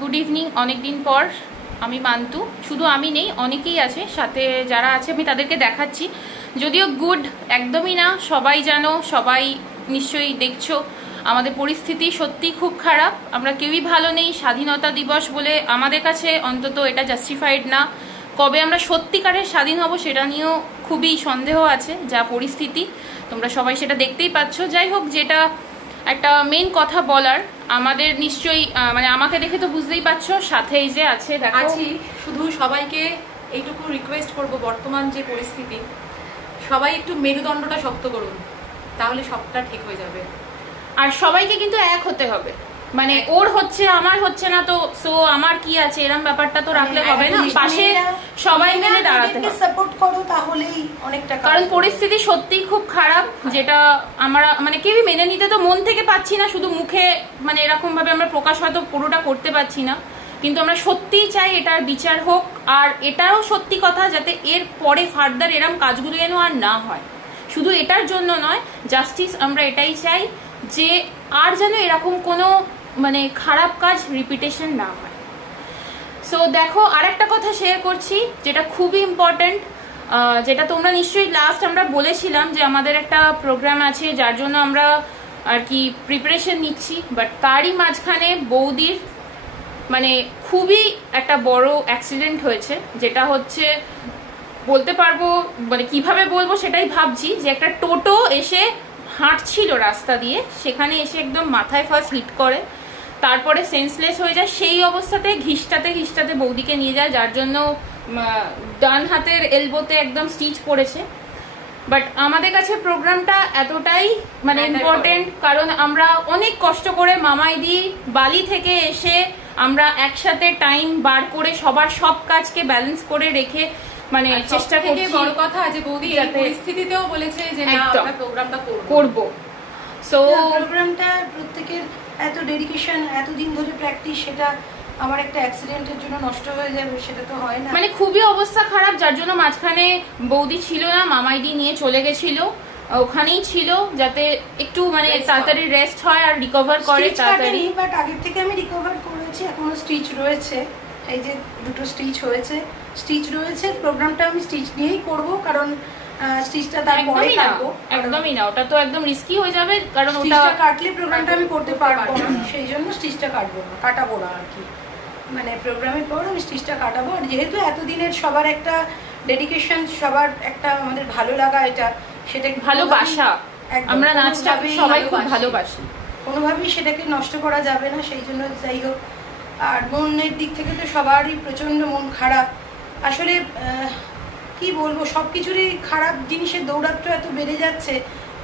Good evening. অনেক দিন পর আমি মান্তু, শুধু আমি নেই, অনেকেই আছে সাথে, যারা আছে আমি তাদেরকে দেখাচ্ছি। যদিও গুড একদমই না, সবাই জানো, সবাই নিশ্চয়ই দেখছো আমাদের পরিস্থিতি সত্যি খুব খারাপ। আমরা কেউই ভালো নেই। স্বাধীনতা দিবস বলে আমাদের কাছে অন্তত এটা জাস্টিফাইড না। কবে আমরা সত্যিকারের স্বাধীন হব সেটা নিয়েও খুবই সন্দেহ আছে। যা পরিস্থিতি তোমরা সবাই সেটা দেখতেই পাচ্ছ। যাই হোক, যেটা একটা মেইন কথা বলার, আমাদের নিশ্চয়ই মানে আমাকে দেখে তো বুঝতেই পারছো, সাথে এই যে আছে আছি, শুধু সবাইকে এইটুকু রিকোয়েস্ট করব, বর্তমান যে পরিস্থিতি, সবাই একটু মেরুদণ্ডটা শক্ত করুন, তাহলে সবটা ঠিক হয়ে যাবে। আর সবাইকে কিন্তু এক হতে হবে, মানে ওর হচ্ছে আমার হচ্ছে না, তো সো আমার কি আছে এরকম ব্যাপারটা তো রাখলে হবে না। পাশে সবাই মিলে দাঁড়াতে হবে, সাপোর্ট করো, তাহলেই অনেকটা। কারণ পরিস্থিতি সত্যিই খুব খারাপ, যেটা আমরা মানে কেউই মেনে নিতে তো মন থেকে পাচ্ছি না। শুধু মুখে মানে এরকম ভাবে আমরা প্রকাশ হয়তো পুরোটা করতে পারছি না, কিন্তু আমরা সত্যিই চাই এটার বিচার হোক। আর এটাও সত্যি কথা, যাতে এর পরে ফার্দার এরম কাজগুলো যেন আর না হয়। শুধু এটার জন্য নয়, জাস্টিস আমরা এটাই চাই যে আর যেন এরকম কোনো মানে খারাপ কাজ রিপিটেশন না হয়। সো দেখো, আরেকটা কথা শেয়ার করছি যেটা খুবই ইম্পর্টেন্ট, যেটা তোমরা নিশ্চয়ই লাস্ট আমরা বলেছিলাম যে আমাদের একটা প্রোগ্রাম আছে যার জন্য আমরা আর কি প্রিপারেশন নিচ্ছি। বাট তারই মাঝখানে বৌদির মানে খুবই একটা বড় অ্যাক্সিডেন্ট হয়েছে, যেটা হচ্ছে বলতে পারবো মানে কিভাবে বলবো সেটাই ভাবছি। যে একটা টোটো এসে হাঁটছিল রাস্তা দিয়ে, সেখানে এসে একদম মাথায় ফার্স্ট হিট করে, তারপরে সেন্সলেস হয়ে যায়। সেই অবস্থাতে ঘিসটাতে ঘিসটাতে বৌদিকে নিয়ে যায়, যার জন্য ডান হাতের এলবোতে একদম স্টিচ পড়েছে। বাট আমাদের কাছে প্রোগ্রামটা এতটাই মানে ইম্পর্টেন্ট, কারণ আমরা অনেক কষ্ট করে মামাইদি বালি থেকে এসে আমরা একসাথে টাইম বার করে সবার সব কাজকে ব্যালেন্স করে রেখে মানে চেষ্টা করছি। বড় কথা যে বৌদি এই পরিস্থিতিতেও বলেছে যে না, আমরা প্রোগ্রামটা করব। সো প্রোগ্রামটা প্রত্যেকের এত ডেডিকেশন, এতদিন ধরে প্র্যাকটিস, সেটা আমার একটা অ্যাক্সিডেন্টের জন্য নষ্ট হয়ে যাবে, সেটা তো হয় না। মানে খুবই অবস্থা খারাপ, যার জন্য মাঝখানে বৌদি ছিল না, মামাইদি নিয়ে চলে গেছিল, ওখানেই ছিল যাতে একটু মানে তাড়াতাড়ি রেস্ট হয় আর রিকভার করে তাড়াতাড়ি। বাট আগের থেকে আমি রিকভার করেছি, এখনো স্টিচ রয়েছে, এই যে দুটো স্টিচ হয়েছে, স্টিচ রয়েছে। প্রোগ্রামটা আমি স্টিচ নিয়েই করব, কারণ স্টিচটা তারপরে কাটবো। একদমই না, ওটা তো একদম রিস্কি হয়ে যাবে, কারণ ওটা কাটলে প্রোগ্রামটা আমি করতে পারবো না, সেই জন্য স্টিচটা কাটাবো না আর কি। মানে প্রোগ্রামের পর আমি স্টিচটা কাটাবো। আর যেহেতু এতদিনের সবার একটা ডেডিকেশন, সবার একটা আমাদের ভালো লাগা, এটা সেটা ভালোবাসা, আমরা নাচটাকে সবাই খুব ভালোবাসি, কোনোভাবেই সেটাকে নষ্ট করা যাবে না। সেই জন্য যাই হোক, আর মনের দিক থেকে তো সবারই প্রচন্ড মন খারাপ। আসলে কি বলবো, সবকিছুরই খারাপ জিনিসের দৌরাত্ম্য এত বেড়ে যাচ্ছে।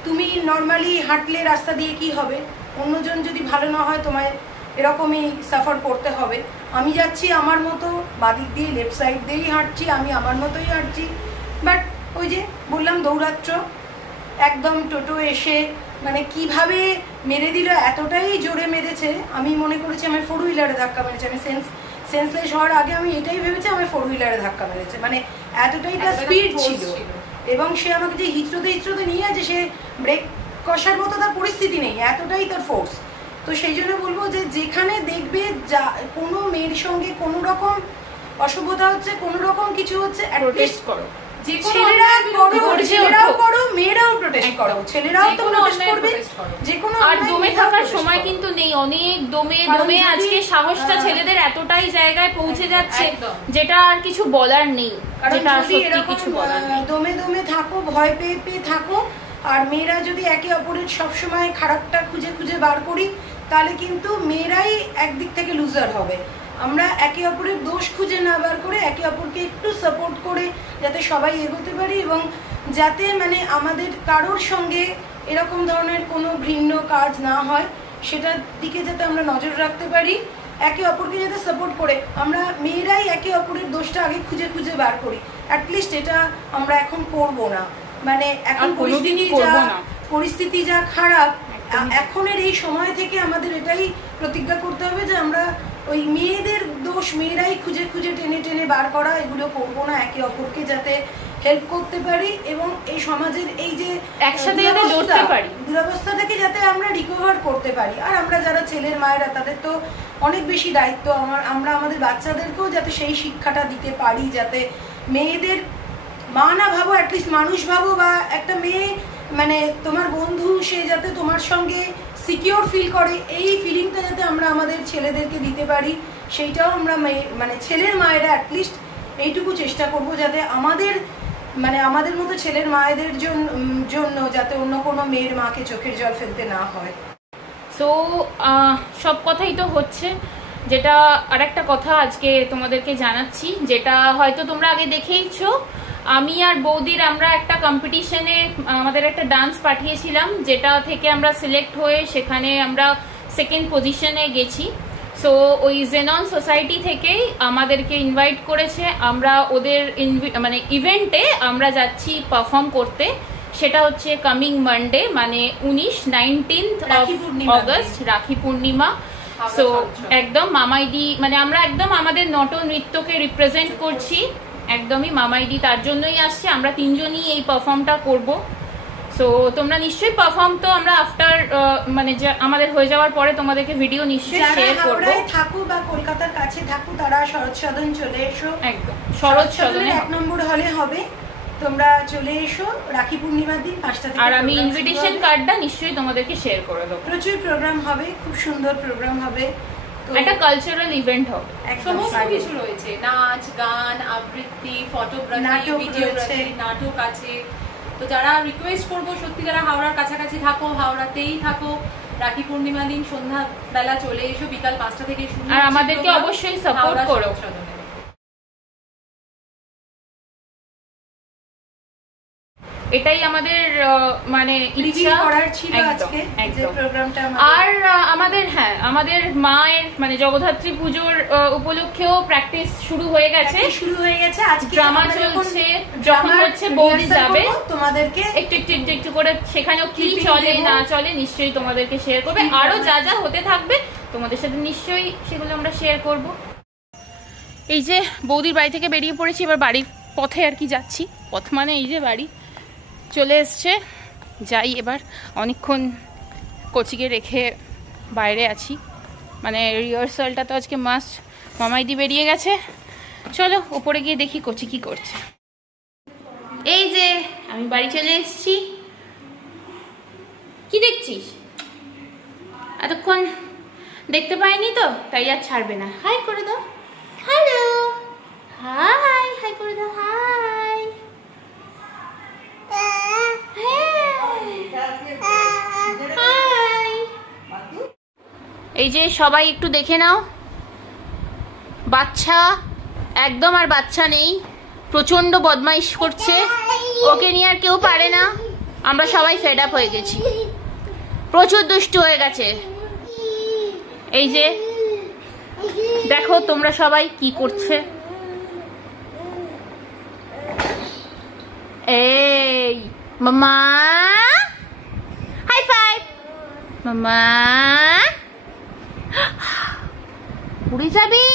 তুমি নর্মালি হাঁটলে রাস্তা দিয়ে কি হবে, অন্যজন যদি ভালো না হয় তোমায় এরকমই সাফার করতে হবে। আমি যাচ্ছি আমার মতো, বাদিক দিয়ে লেফট সাইড দিয়েই হাঁটছি, আমি আমার মতোই হাঁটছি। বাট ওই যে বললাম দৌরাত্ম্য, একদম টোটো এসে মানে কিভাবে মেরে দিল, এতটাই জোরে মেরেছে, আমি মনে করেছি আমার ফোর হুইলারে ধাক্কা মেরেছে। আমি সেন্সলেস হওয়ার আগে আমি এটাই ভেবেছি আমার ফোর হুইলারে ধাক্কা মেরেছে, মানে এতটাই তার স্পিড ছিল। এবং সে আমাকে যে হিচড়োতে নিয়ে আছে, সে ব্রেক কষার মতো তার পরিস্থিতি নেই, এতটাই তার ফোর্স। তো সেই জন্য বলবো যে যেখানে দেখবে যা কোনো মেয়ের সঙ্গে কোনো রকম অসভ্যতা হচ্ছে, কোনো রকম কিছু হচ্ছে, প্রোটেস্ট করো। আর দমে থাকার সময় কিন্তু নেই, অনেক দমে আজকে সাহসটা ছেলেদের এতটাই জায়গায় পৌঁছে যাচ্ছে যেটা আর কিছু বলার নেই, যেটা সত্যি কিছু বলার নেই। দমে থাকো, ভয় পেয়ে থাকো। আর মেয়েরা যদি একে অপরের সবসময় খারাপটা খুঁজে বার করি, তাহলে কিন্তু মেয়েরাই একদিক থেকে লুজার হবে। আমরা একে অপরের দোষ খুঁজে না বার করে একে অপরকে একটু সাপোর্ট করে যাতে সবাই এগোতে পারি, এবং যাতে মানে আমাদের কারোর সঙ্গে এরকম ধরনের কোনো ঘৃণ্য কাজ না হয়, সেটার দিকে যাতে আমরা নজর রাখতে পারি। একে অপরকে যাতে সাপোর্ট করে আমরা মেয়েরাই একে অপরের দোষটা আগে খুঁজে বার করি। অ্যাটলিস্ট এটা আমরা এখন করবো না। মানে এখন পরিস্থিতি যা খারাপ, এখনের এই সময় থেকে আমাদের এটাই প্রতিজ্ঞা করতে হবে যে আমরা ওই মেয়েদের দোষ মেয়েরাই খুঁজে টেনে বার করা, এগুলো করবো না। একে অপরকে যাতে হেল্প করতে পারি, এবং এই সমাজের এই যে একসাথে দুরবস্থা থেকে যাতে আমরা রিকভার করতে পারি। আর আমরা যারা ছেলের মায়েরা, তাদের তো অনেক বেশি দায়িত্ব আমরা আমাদের বাচ্চাদেরকেও যাতে সেই শিক্ষাটা দিতে পারি, যাতে মেয়েদের মা না ভাবো, অ্যাটলিস্ট মানুষ ভাবো, বা একটা মেয়ে মানে তোমার বন্ধু, সে যাতে তোমার সঙ্গে সিকিওর ফিল করে, এই ফিলিংটা যাতে আমরা আমাদের ছেলেদেরকে দিতে পারি, সেইটাও আমরা মানে ছেলের মায়েরা অ্যাটলিস্ট এইটুকু চেষ্টা করব যাতে আমাদের মতো ছেলের মায়েদের জন্য যাতে অন্য কোনো মেয়ের মাকে চোখের জল ফেলতে না হয়। সো সব কথাই তো হচ্ছে, যেটা আরেকটা কথা আজকে তোমাদেরকে জানাচ্ছি, যেটা হয়তো তোমরা আগে দেখেইছো, আমি আর বৌদির আমরা একটা কম্পিটিশনে আমাদের একটা ডান্স পাঠিয়েছিলাম, যেটা থেকে আমরা সিলেক্ট হয়ে সেখানে আমরা 2nd পজিশনে গেছি। সো ওই জেনন সোসাইটি থেকেই আমাদেরকে ইনভাইট করেছে, আমরা ওদের মানে ইভেন্টে আমরা যাচ্ছি পারফর্ম করতে। সেটা হচ্ছে কামিং মানডে, মানে 19-19 অগস্ট, রাখি পূর্ণিমা। সো একদম মামাইদি, মানে আমরা একদম আমাদের নট নৃত্যকে রিপ্রেজেন্ট করছি, একদমই মামাইদি তার জন্যই আসছে। আমরা 3 জনই এই পারফর্মটা করব। সো তোমরা নিশ্চয়ই পারফর্ম তো আমরা আফটার মানে আমাদের হয়ে যাওয়ার পরে তোমাদেরকে ভিডিও নিশ্চয়ই শেয়ার করব। যারা থাকো বা কলকাতার কাছে থাকো তারা শরৎ সদন চলে এসো, একদম শরৎ সদনে 1 নম্বর হলে হবে, তোমরা চলে এসো রাখি পূর্ণিমার দিন 5টা থেকে। আর আমি ইনভিটেশন কার্ডটা নিশ্চয়ই তোমাদেরকে শেয়ার করে দেবো। প্রচুর প্রোগ্রাম হবে, খুব সুন্দর প্রোগ্রাম হবে, একটা কালচারাল ইভেন্ট হবে, সমস্ত কিছু রয়েছে, নাচ গান আবৃত্তি ফটোগ্রাফি ভিডিওগ্রাফি নাটক আছে। তো যারা রিকোয়েস্ট করবো সত্যি যারা হাওড়ার কাছাকাছি থাকো, হাওড়াতেই থাকো, রাখি পূর্ণিমা দিন সন্ধ্যা বেলা চলে এসো, বিকাল 5টা থেকে শুরু, আর আমাদেরকে অবশ্যই সাপোর্ট করো। এটাই আমাদের মানে ইচ্ছা করার ছিল আজকে যে প্রোগ্রামটা। আর আমাদের মায়ের মানে জগদ্ধাত্রী পুজোর উপলক্ষেও প্র্যাকটিস শুরু হয়ে গেছে। আজকে ড্রামা চলছে, যখন হচ্ছে বৌদি যাবে তোমাদেরকে একটু করে সেখানেও কি চলে না চলে নিশ্চয়ই তোমাদেরকে শেয়ার করবে। আরো যা যা হতে থাকবে তোমাদের সাথে নিশ্চয়ই সেগুলো আমরা শেয়ার করব। এই যে বৌদির বাড়ি থেকে বেরিয়ে পড়েছি, এবার বাড়ির পথে আর কি যাচ্ছি, পথ মানে এই যে বাড়ি চলে এসছে। যাই এবার, অনেকক্ষণ কোচিকে রেখে বাইরে আছি, মানে রিহার্সালটা তো আজকে মাস্ট। মামাইদি বেরিয়ে গেছে, চলো উপরে গিয়ে দেখি কোচি কি করছে। এই যে আমি বাড়ি চলে এসেছি। কি দেখছিস? এতক্ষণ দেখতে পাইনি তো, তাই আর ছাড়বে না। হাই করে দাও। হ্যালো, হাই হাই করে দাও। হাই, এই যে সবাই একটু দেখে নাও, বাচ্চা একদম আর বাচ্চা নেই, প্রচন্ড বদমাইশ করছে, ওকে নিয়ে আর কেউ পারে না। আমরা সবাই ফেড আপ হয়ে গেছি, প্রচুর দুষ্টু হয়ে গেছে। এই যে দেখো তোমরা সবাই কি করছে। এই মামা, হাই ফাইভ মামা। উড়ে যাবি।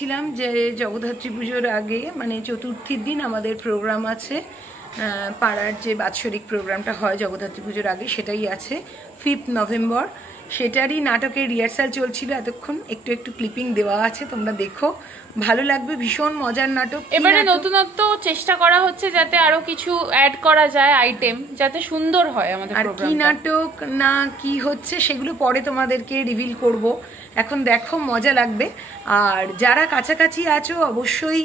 বলেছিলাম যে জগদ্ধাত্রী পুজোর আগে মানে চতুর্থীর দিন আমাদের প্রোগ্রাম আছে, পাড়ার যে বাৎসরিক প্রোগ্রামটা হয় জগদ্ধাত্রী পুজোর আগে সেটাই আছে 5 নভেম্বর। সেটারই নাটকের রিহার্সাল চলছিল এতক্ষণ, একটু একটু ক্লিপিং দেওয়া আছে, তোমরা দেখো, ভালো লাগবে, ভীষণ মজার নাটক। এবারে নতুনত্ব চেষ্টা করা হচ্ছে যাতে আরো কিছু অ্যাড করা যায় আইটেম, যাতে সুন্দর হয় আমাদের আর কি নাটক না কি হচ্ছে সেগুলো পরে তোমাদেরকে রিভিল করব, এখন দেখো মজা লাগবে। আর যারা কাছাকাছি আছো অবশ্যই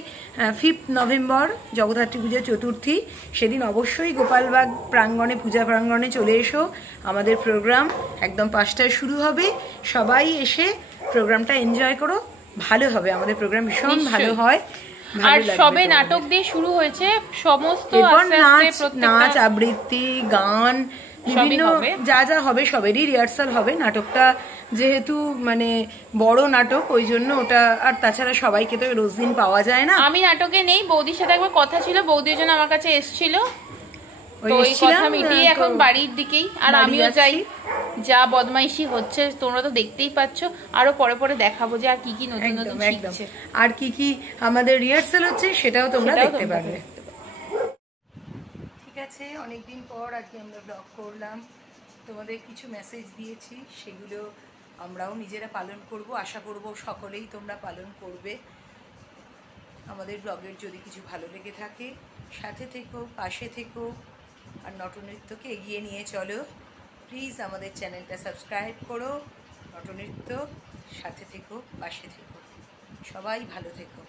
5 নভেম্বর জগদ্ধাত্রী পুজো চতুর্থী, সেদিন অবশ্যই গোপালবাগ প্রাঙ্গণে, পূজা প্রাঙ্গণে চলে এসো। আমাদের প্রোগ্রাম একদম 5টায় শুরু হবে, সবাই এসে প্রোগ্রামটা এনজয় করো, ভালো হবে আমাদের প্রোগ্রাম, ভীষণ ভালো হয়। আর সবে নাটক দিয়ে শুরু হয়েছে, সমস্ত নাচ আবৃত্তি গান বিভিন্ন যা যা হবে সবেরই রিহার্সাল হবে। নাটকটা যেহেতু মানে বড় নাটক ওই জন্য ওটা, আর তাছাড়া সবাইকে তো রোজ দিন পাওয়া যায় না। আমি নাটকে নেই, বৌদির সাথে একবার কথা ছিল, বৌদির জন্য আমার কাছে এসেছিল, তো ওই কথা মিটিয়ে এখন বাড়ির দিকেই। আর আমিও যাই, যা বদমাইশি হচ্ছে তোমরা তো দেখতেই পাচ্ছ, আরো পরে পরে দেখাবো যে আর কি কি নতুন নতুন শিখছে, আর কি কি আমাদের রিহার্সাল হচ্ছে সেটাও তোমরা দেখতে পারবে। ঠিক আছে, অনেকদিন পর আজকে আমরা ব্লগ করলাম, তোমাদের কিছু মেসেজ দিয়েছি, সেগুলো আমরাও নিজেরা পালন করব, আশা করব সকলেই তোমরা পালন করবে। আমাদের ব্লগের যদি কিছু ভালো লেগে থাকে সাথে থেকো, পাশে থেকো, আর নটনৃত্যকে এগিয়ে নিয়ে চলো। প্লিজ আমাদের চ্যানেলটা সাবস্ক্রাইব করো, নটনৃত্য সাথে থেকো, পাশে থেকো, সবাই ভালো থেকো।